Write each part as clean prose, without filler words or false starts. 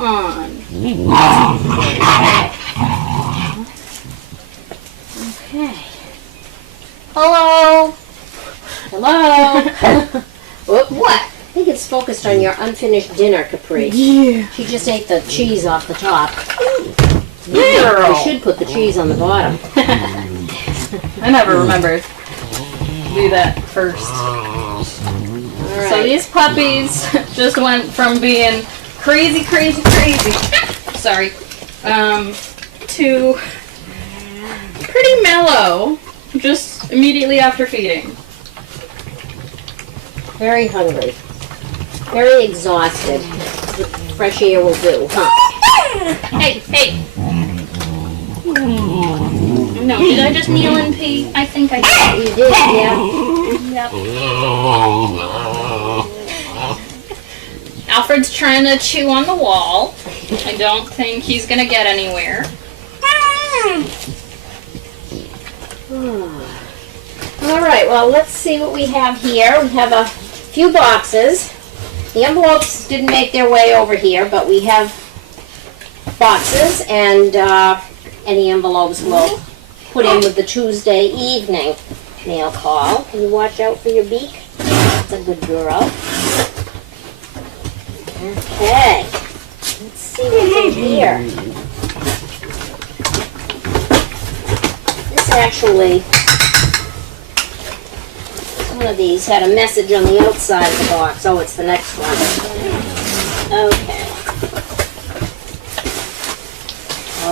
on. Okay. Hello. Hello. What? I think it's focused on your unfinished dinner, Capri. Yeah. She just ate the cheese off the top. Girl. You should put the cheese on the bottom. I never remember to do that first. All So right. these puppies just went from being crazy, sorry, to pretty mellow just immediately after feeding. Very hungry. Very exhausted. The fresh air will do, huh? Hey. No, did I just kneel and pee? I think I did. You did, yeah. Yep. Alfred's trying to chew on the wall. I don't think he's gonna get anywhere. All right, well, let's see what we have here. We have a few boxes. The envelopes didn't make their way over here, but we have boxes, and any envelopes we'll put in with the Tuesday evening mail call. Can you watch out for your beak? That's a good girl. Okay, let's see what's in here. This actually, one of these had a message on the outside of the box. Oh, it's the next one. Okay.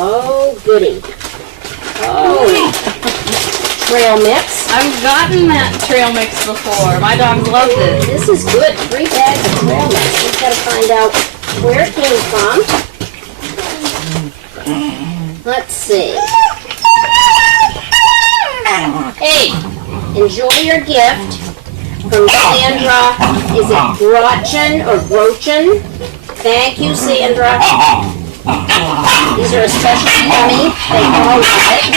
Oh, goody. Oh, trail mix. I've gotten that trail mix before. My dogs loved it. This is good. 3 bags of trail mix. We've got to find out where it came from. Let's see. Hey, enjoy your gift from Sandra. Is it Grotchen or Grochen? Thank you, Sandra. These are especially yummy. They all love it.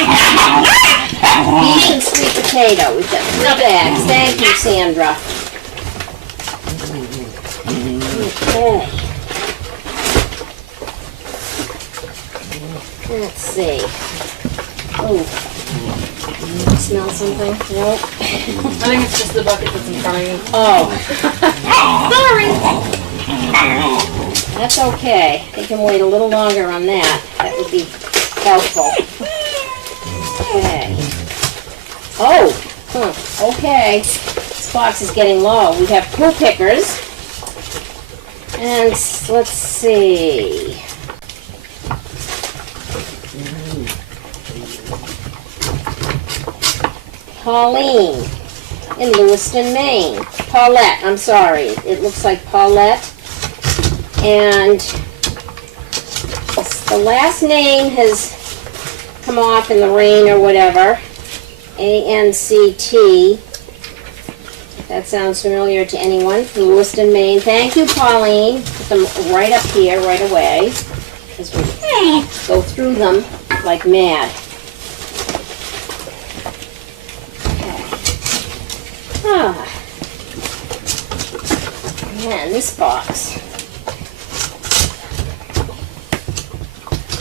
Beef and sweet potato. We've got 3 bags. Thank you, Sandra. Okay. Let's see. Oh. Smell something? Nope. I think it's just the bucket that's in front of you. Oh. Sorry. That's okay. They can wait a little longer on that. That would be helpful. Okay. Oh. Okay. This box is getting low. We have poo pickers. And let's see. Pauline in Lewiston, Maine. Paulette, I'm sorry. It looks like Paulette. And the last name has come off in the rain or whatever. A-N-C-T. That sounds familiar to anyone from Lewiston, Maine. Thank you, Pauline. Put them right up here right away, because we go through them like mad. Ah. And this box.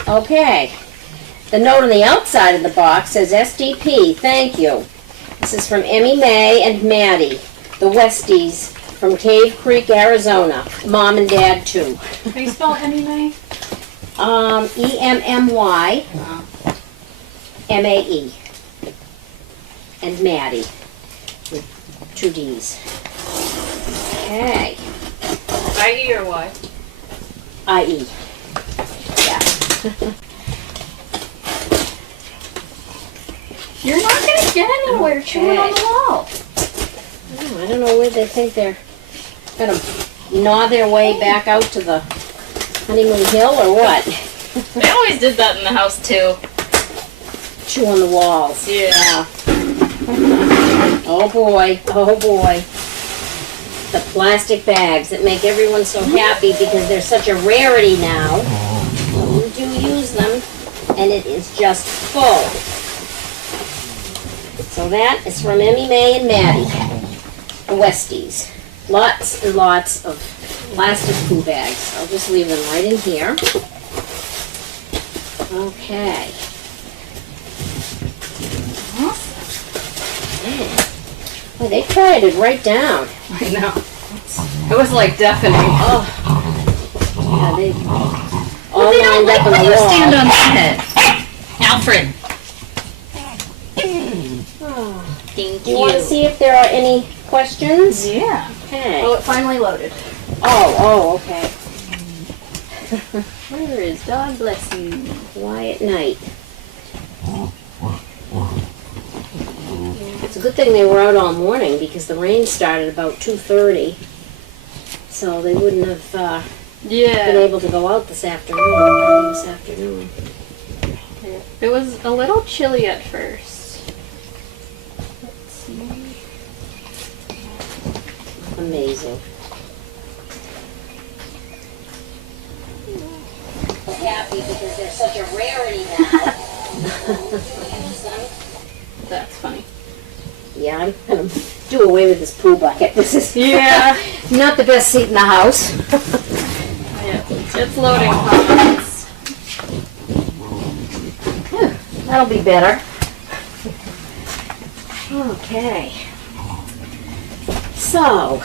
Okay. The note on the outside of the box says SDP, thank you. This is from Emmy Mae and Maddie, the Westies from Cave Creek, Arizona. Mom and Dad, too. How do you spell Emmy Mae? E-M-M-Y M-A-E. And Maddie. 2 D's. Okay. I-E or Y? I-E. Yeah. You're not going to get anywhere chewing on the wall. I don't know where they think they're going to gnaw their way back out to the honeymoon hill or what. They always did that in the house too. Chew on the walls. Yeah. Oh boy, oh boy. The plastic bags that make everyone so happy because they're such a rarity now. We do use them, and it is just full. So that is from Emmy Mae and Maddie, the Westies. Lots and lots of plastic poo bags. I'll just leave them right in here. Okay. Well, they quieted right down. I know. It was like deafening. Oh. Yeah, they all They don't lined up like on when the you wall. stand on the head. Alfred. Oh. Thank Do you want to see if there are any questions? Yeah. Okay. Oh, it finally loaded. Oh, okay. Where is God bless you? Quiet night. It's a good thing they were out all morning because the rain started about 2:30. So they wouldn't have been Yeah. able to go out this afternoon. It was a little chilly at first. Let's see. Amazing. I'm happy because they're such a rarity now. That's funny. Yeah, I'm gonna do away with this poo bucket. This is Yeah. not the best seat in the house. Yeah. It's loading comments. That'll be better. Okay. So,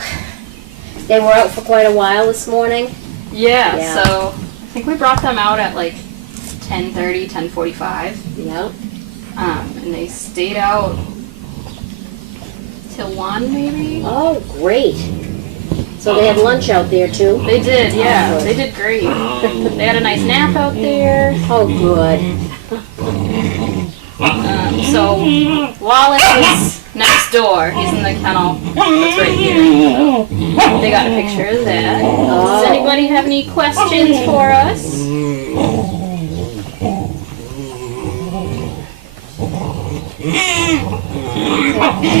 they were out for quite a while this morning. Yeah, Yeah. so I think we brought them out at like 10:30, 10:45. Yep. And they stayed out till 1 maybe? Oh, great. So they had lunch out there too? They did, yeah. Oh, good. They did great. They had a nice nap out there. Oh, good. So Wallace is next door. He's in the kennel. That's right here. So they got a picture of that. Oh. Does anybody have any questions for us?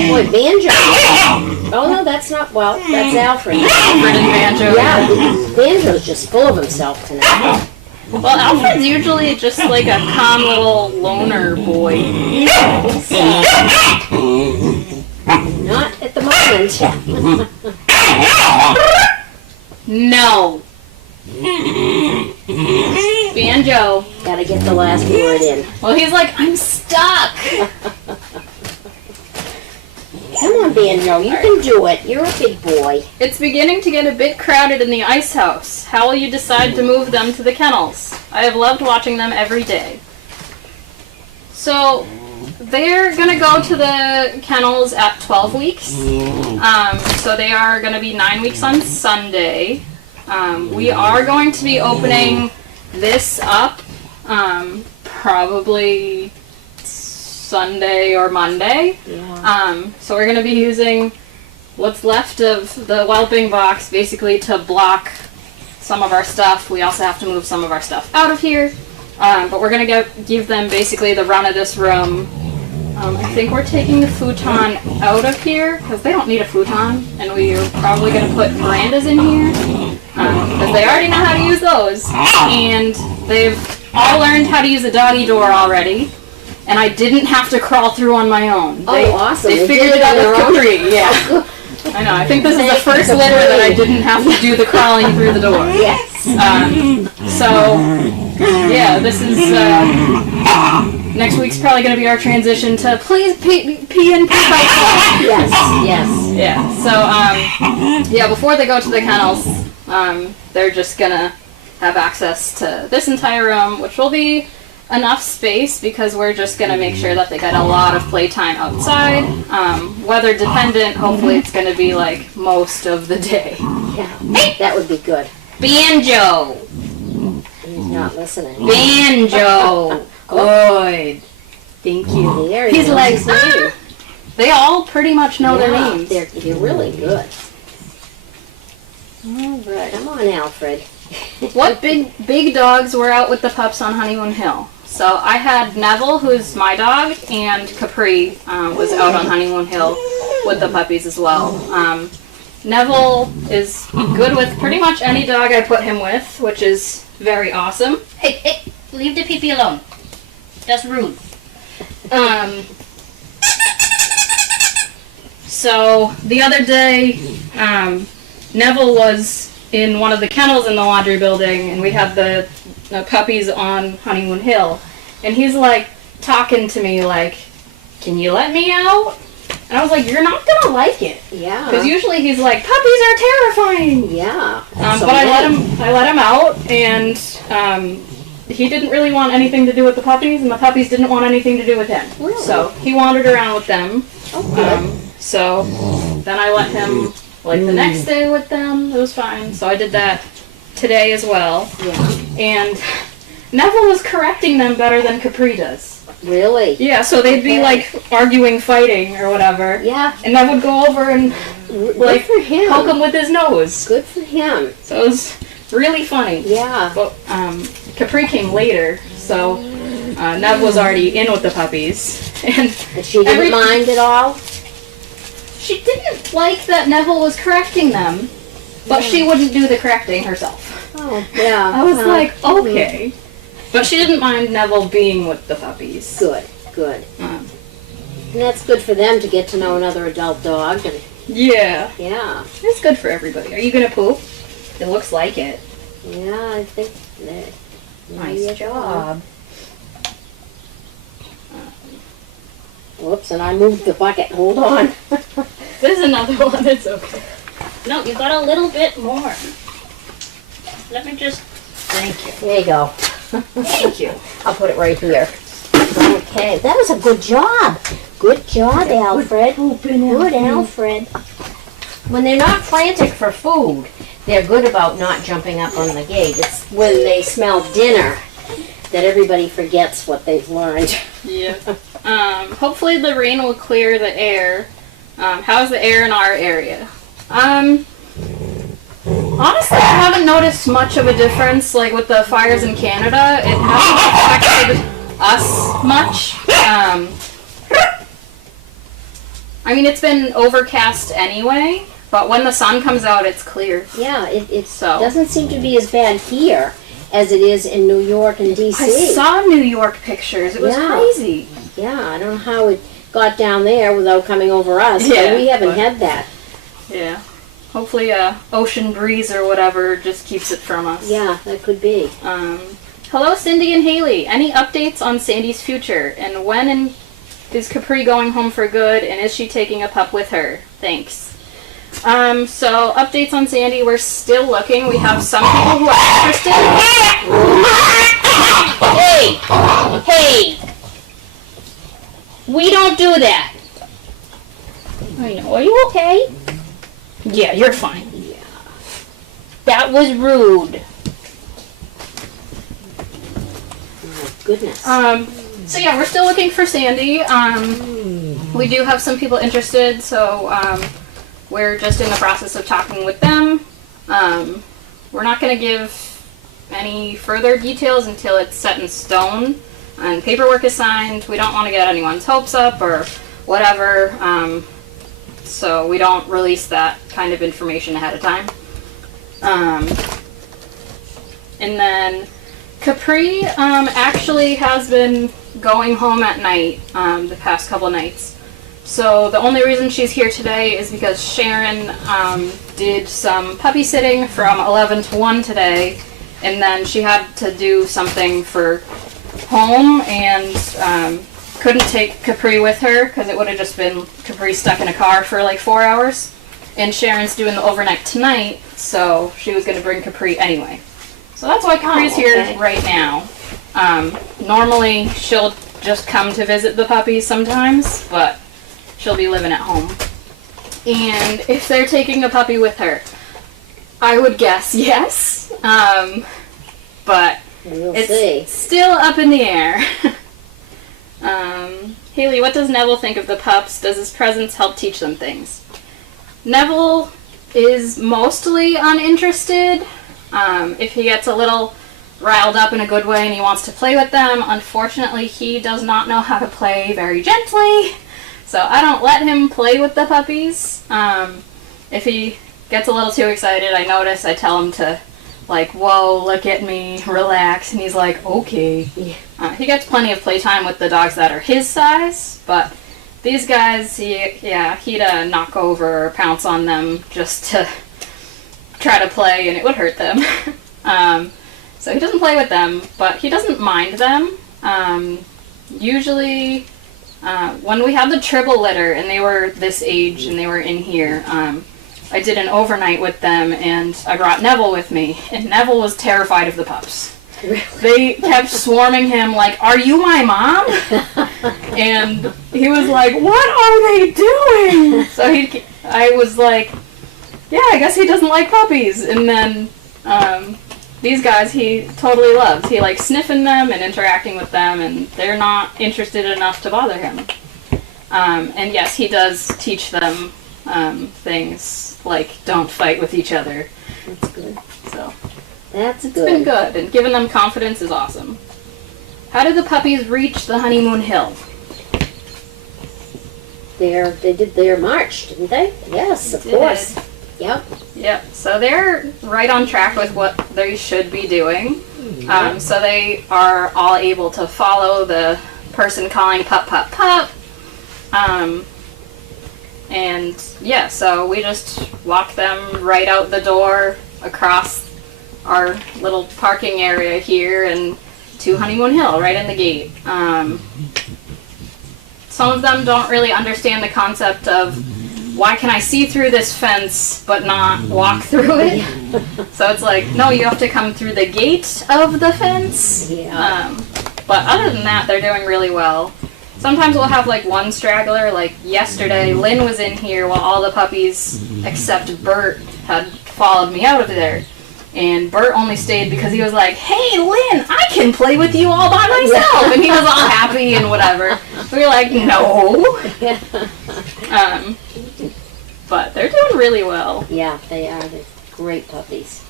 Boy, Banjo. Oh, no, that's not, well, that's Alfred. Alfred and Banjo. Yeah, Banjo's just full of himself tonight. Well, Alfred's usually just like a calm little loner boy. Not at the moment. No. Banjo. Gotta get the last word in. Well, he's like, I'm stuck. Come on, Banjo, you can do it. You're a big boy. It's beginning to get a bit crowded in the ice house. How will you decide to move them to the kennels? I have loved watching them every day. So, they're going to go to the kennels at 12 weeks. So they are going to be 9 weeks on Sunday. We are going to be opening this up probably Sunday or Monday. Yeah. So we're going to be using what's left of the whelping box basically to block some of our stuff. We also have to move some of our stuff out of here. But we're going to give them basically the run of this room. I think we're taking the futon out of here because they don't need a futon, and we're probably going to put verandas in here because they already know how to use those, and they've all learned how to use a doggy door already, and I didn't have to crawl through on my own. Oh, awesome. They They figured did it out it on with their own? Capri, yeah. I know, I think this is the first litter that I didn't have to do the crawling through the door. Yes. So, yeah, this is, next week's probably going to be our transition to please pee and poop outside. Yes, yes. Yeah, so, yeah, before they go to the kennels, they're just going to have access to this entire room, which will be enough space because we're just going to make sure that they get a lot of playtime outside. Weather dependent, hopefully it's going to be like most of the day. Yeah, that would be good. Banjo! He's not listening. Banjo! Good. Thank you. There He's knows like, his name. They all pretty much know their Yeah, names. They're really good. All right. Come on, Alfred. What big dogs were out with the pups on Honeymoon Hill? So I had Neville, who's my dog, and Capri was out on Honeymoon Hill with the puppies as well. Neville is good with pretty much any dog I put him with, which is very awesome. Hey, leave the pee-pee alone. That's rude. So the other day, Neville was in one of the kennels in the laundry building, and we had the puppies on Honeymoon Hill, and he's like talking to me like, "Can you let me out?" And I was like, "You're not gonna like it." Yeah. Because usually he's like, "Puppies are terrifying." Yeah. But I let him out, and he didn't really want anything to do with the puppies, and the puppies didn't want anything to do with him. Really? So he wandered around with them. Oh, good. So then I let him like the next day with them. It was fine. So I did that today as well. Yeah. And Neville was correcting them better than Capri does. Really? Yeah, so they'd be like arguing, fighting, or whatever. Yeah. And I would go over and like for him. poke him with his nose. Good for him. So it was really funny. Yeah. But Capri came later, so Nev was already in with the puppies, and She didn't mind at all? she didn't like that Neville was correcting them, but she wouldn't do the correcting herself. Oh, yeah. I was like, okay. But she didn't mind Neville being with the puppies. Good, good. Um, And that's good for them to get to know another adult dog. And yeah, yeah, it's good for everybody. Are you gonna poop? It looks like it. yeah, I think that. Nice job. Whoops, and I moved the bucket. Hold on. There's another one. It's okay. No, you got a little bit more. Let me just. Thank you. There you go. Thank you. I'll put it right here. Okay, that was a good job. Good job, Alfred. Good, Alfred. When they're not frantic for food, they're good about not jumping up on the gate. It's when they smell dinner that everybody forgets what they've learned. Yeah. Hopefully the rain will clear the air. How's the air in our area? Honestly, I haven't noticed much of a difference. Like with the fires in Canada, it hasn't affected us much. I mean, it's been overcast anyway, but when the sun comes out, it's clear. Yeah, it So. doesn't seem to be as bad here as it is in New York and D.C. I saw New York pictures. It was Yeah. crazy. Yeah, I don't know how it got down there without coming over us, Yeah, but we haven't but- had that. Yeah. Hopefully a ocean breeze or whatever just keeps it from us. Yeah, that could be. Hello, Cindy and Haley. Any updates on Sandy's future? And when is Capri going home for good? And is she taking a pup with her? Thanks. So updates on Sandy. We're still looking. We have some people who are interested. Hey! Hey! We don't do that. I know. Are you okay? Yeah, you're fine. That was rude. Oh, goodness. So yeah, we're still looking for Sandy. We do have some people interested, so we're just in the process of talking with them. We're not going to give any further details until it's set in stone and paperwork is signed. We don't want to get anyone's hopes up or whatever, so we don't release that kind of information ahead of time. And then Capri actually has been going home at night the past couple nights. So the only reason she's here today is because Sharon did some puppy sitting from 11 to 1 today, and then she had to do something for home and couldn't take Capri with her because it would have just been Capri stuck in a car for like 4 hours. And Sharon's doing the overnight tonight, so she was going to bring Capri anyway. So that's why Capri's here right now. Normally she'll just come to visit the puppies sometimes, but she'll be living at home. And if they're taking a puppy with her, I would guess yes. But We'll it's see. still up in the air. Haley, what does Neville think of the pups? Does his presence help teach them things? Neville is mostly uninterested. If he gets a little riled up in a good way and he wants to play with them, unfortunately he does not know how to play very gently. So I don't let him play with the puppies. If he gets a little too excited, I notice, I tell him to like, whoa, look at me, relax, and he's like, okay. He gets plenty of playtime with the dogs that are his size, but these guys, he'd knock over or pounce on them just to try to play and it would hurt them. So he doesn't play with them, but he doesn't mind them. Usually, when we had the triple litter and they were this age and they were in here, I did an overnight with them and I brought Neville with me, and Neville was terrified of the pups. Really? They kept swarming him like, "Are you my mom?" And he was like, "What are they doing?" So I was like, "Yeah, I guess he doesn't like puppies." And then these guys he totally loves. He likes sniffing them and interacting with them, and they're not interested enough to bother him. And yes, he does teach them things like don't fight with each other. That's good. So That's it's good. been good, and giving them confidence is awesome. How did the puppies reach the honeymoon hill? They did their march, didn't they? Yes, of They course. did. Yep. Yep, so they're right on track with what they should be doing. So they are all able to follow the person calling pup, pup, pup. And yeah, so we just walk them right out the door across our little parking area here and to Honeymoon Hill, right in the gate. Some of them don't really understand the concept of why can I see through this fence but not walk through it? So it's like, no, you have to come through the gate of the fence. Yeah. But other than that, they're doing really well. Sometimes we'll have like one straggler, like yesterday, Lynn was in here while all the puppies except Bert had followed me out of there. And Bert only stayed because he was like, "Hey, Lynn, I can play with you all by myself." And he was all happy and whatever. We were like, no. But they're doing really well. Yeah, they are. They're great puppies.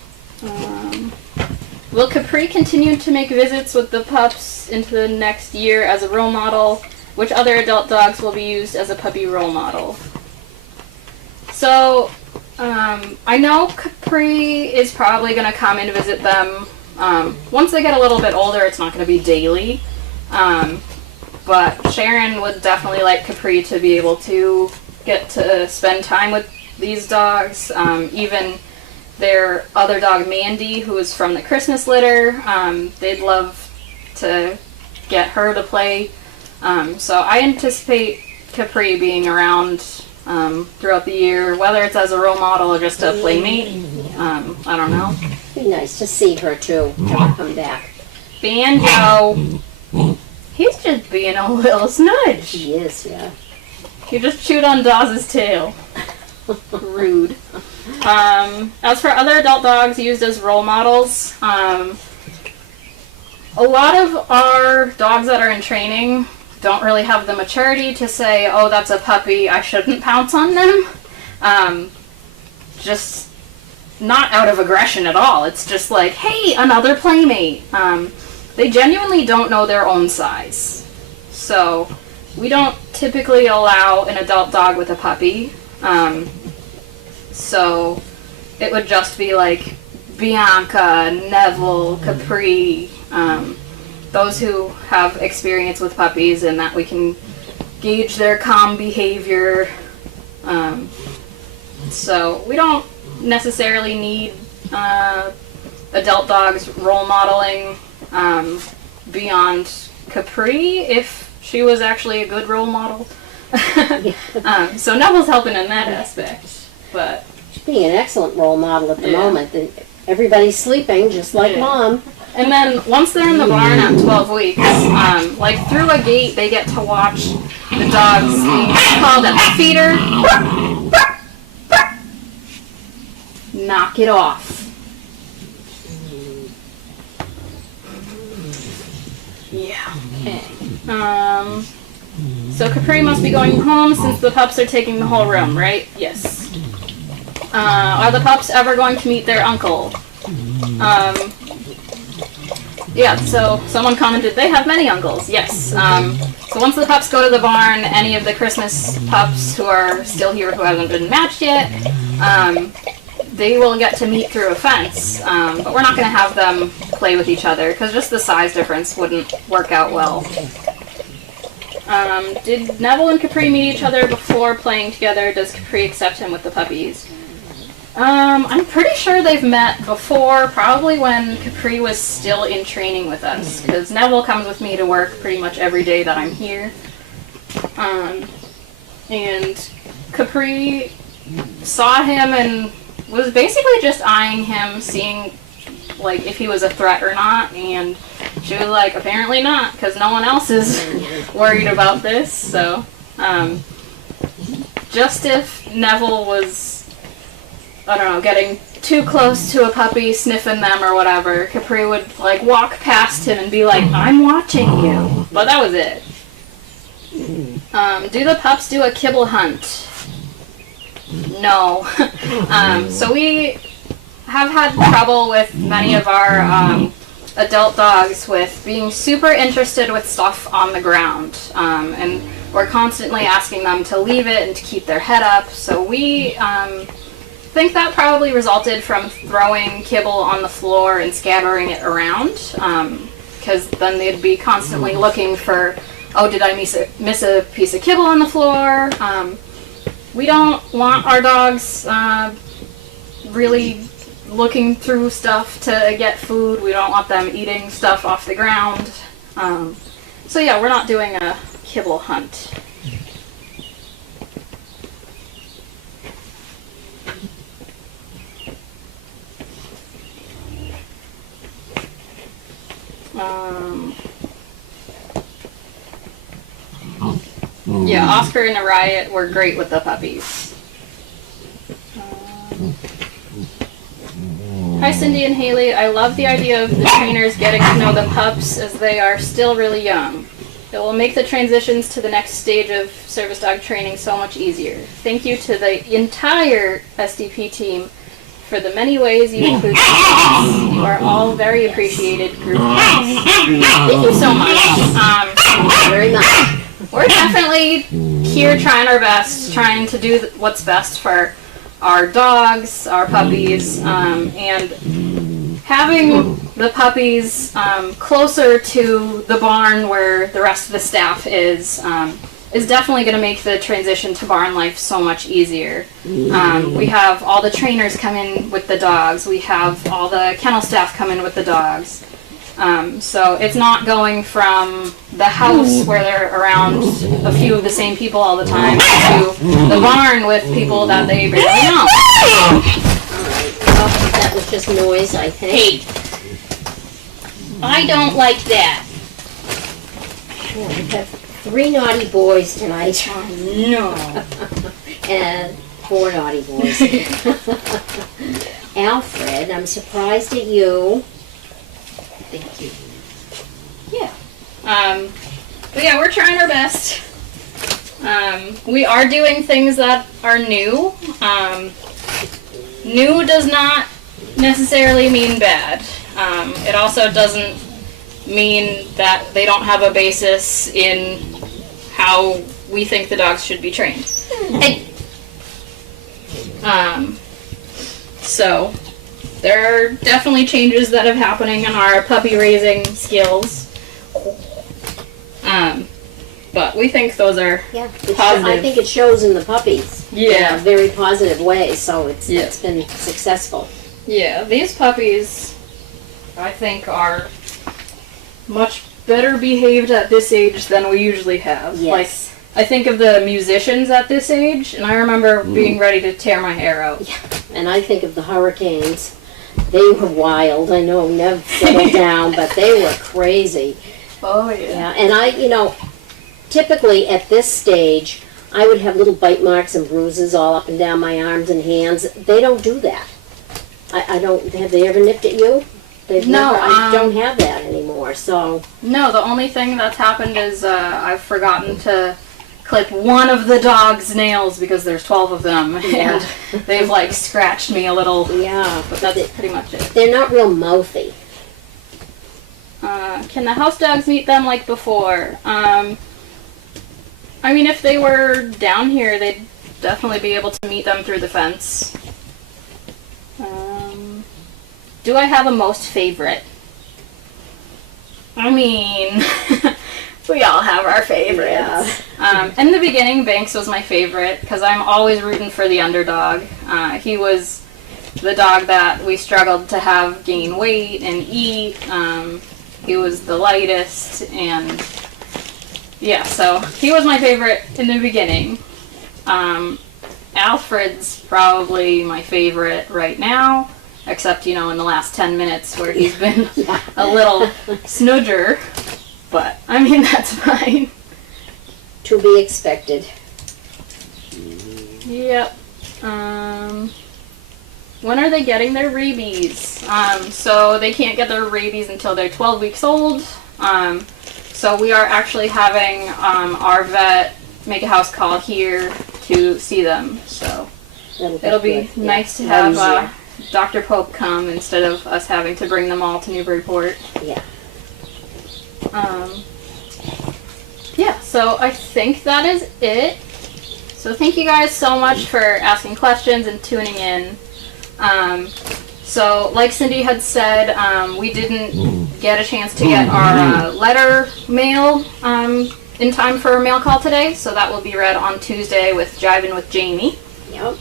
Will Capri continue to make visits with the pups into the next year as a role model? Which other adult dogs will be used as a puppy role model? So, I know Capri is probably going to come and visit them. Once they get a little bit older, it's not going to be daily. But Sharon would definitely like Capri to be able to get to spend time with these dogs. Even their other dog, Mandy, who is from the Christmas litter, they'd love to get her to play. So I anticipate Capri being around throughout the year, whether it's as a role model or just a playmate. I don't know. Be nice to see her too. Have her come back. Banjo. He's just being a little snudge. She is, yeah. He just chewed on Dawes' tail. Rude. As for other adult dogs used as role models, a lot of our dogs that are in training don't really have the maturity to say, "Oh, that's a puppy, I shouldn't pounce on them." Just not out of aggression at all. It's just like, "Hey, another playmate." They genuinely don't know their own size. So we don't typically allow an adult dog with a puppy. So it would just be like Bianca, Neville, Capri, those who have experience with puppies and that we can gauge their calm behavior. So we don't necessarily need adult dogs role modeling beyond Capri if she was actually a good role model. So Neville's helping in that aspect. But She's being an excellent role model at the moment. Everybody's sleeping, just like Mom. And then once they're in the barn at 12 weeks, like through a gate, they get to watch the dogs being called at the feeder. Knock it off. Yeah. Okay. So Capri must be going home since the pups are taking the whole room, right? Yes. Are the pups ever going to meet their uncle? Yeah, so someone commented they have many uncles. Yes. So once the pups go to the barn, any of the Christmas pups who are still here who haven't been matched yet, they will get to meet through a fence. But we're not going to have them play with each other because just the size difference wouldn't work out well. Did Neville and Capri meet each other before playing together? Does Capri accept him with the puppies? I'm pretty sure they've met before, probably when Capri was still in training with us, because Neville comes with me to work pretty much every day that I'm here. And Capri saw him and was basically just eyeing him, seeing like if he was a threat or not, and she was like, apparently not, because no one else is worried about this. So just if Neville was, I don't know, getting too close to a puppy, sniffing them or whatever, Capri would like walk past him and be like, I'm watching you. But that was it. Do the pups do a kibble hunt? No. So we have had trouble with many of our adult dogs with being super interested with stuff on the ground. And we're constantly asking them to leave it and to keep their head up. So we think that probably resulted from throwing kibble on the floor and scattering it around. Because then they'd be constantly looking for, oh, did I miss a piece of kibble on the floor? We don't want our dogs really looking through stuff to get food. We don't want them eating stuff off the ground. So yeah, we're not doing a kibble hunt. Yeah, Oscar and Riot were great with the puppies. Hi Cindy and Haley, I love the idea of the trainers getting to know the pups as they are still really young. It will make the transitions to the next stage of service dog training so much easier. Thank you to the entire SDP team for the many ways you include the pups. You are all very appreciated group members. Thank you so much. Very much. We're definitely here trying our best, trying to do what's best for our dogs, our puppies, and having the puppies closer to the barn where the rest of the staff is definitely going to make the transition to barn life so much easier. We have all the trainers come in with the dogs. We have all the kennel staff come in with the dogs. So it's not going from the house where they're around a few of the same people all the time to the barn with people that they barely know. Alright, well, that was just noise, I think. Hey, I don't like that. Yeah, we have 3 naughty boys tonight. No. And 4 naughty boys. Alfred, I'm surprised at you. Thank you. Yeah. But yeah, we're trying our best. We are doing things that are new. New does not necessarily mean bad. It also doesn't mean that they don't have a basis in how we think the dogs should be trained. So there are definitely changes that are happening in our puppy raising skills. But we think those are positive. positive. I think it shows in the puppies Yeah. in a very positive way, so it's Yeah. it's been successful. Yeah, these puppies, I think, are much better behaved at this age than we usually have. Yes. Like, I think of the musicians at this age, and I remember being ready to tear my hair out. And I think of the hurricanes. They were wild. I know Nev settled down, but they were crazy. Oh, Yeah, and typically at this stage, I would have little bite marks and bruises all up and down my arms and hands. They don't do that. I don't, have they ever nipped at you? They've No, never, I don't have that anymore, so. No, the only thing that's happened is I've forgotten to clip one of the dog's nails because there's 12 of them, Yeah. and they've like scratched me a little, Yeah, but that's pretty much it. they're not real mouthy. Can the house dogs meet them like before? I mean, if they were down here, they'd definitely be able to meet them through the fence. Do I have a most favorite? I mean, we all have our favorites. In the beginning, Banks was my favorite because I'm always rooting for the underdog. He was the dog that we struggled to have gain weight and eat. He was the lightest, and yeah, so he was my favorite in the beginning. Alfred's probably my favorite right now, except, in the last 10 minutes where he's been a little snudger, but I mean, that's fine. To be expected. Yep. When are they getting their rabies? So they can't get their rabies until they're 12 weeks old. So we are actually having our vet make a house call here to see them. So it'll be good. nice to Yeah. have Dr. Pope come instead of us having to bring them all to Newburyport. Yeah. Yeah, so I think that is it. So thank you guys so much for asking questions and tuning in. So like Cindy had said, we didn't get a chance to get our letter mail in time for a mail call today, so that will be read on Tuesday with Jivin' with Jamie. Yep.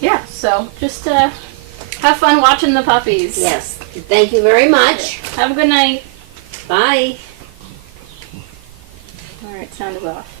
Yeah, so just have fun watching the puppies. Yes. Thank you very much. Have a good night. Bye. Alright, sound is off.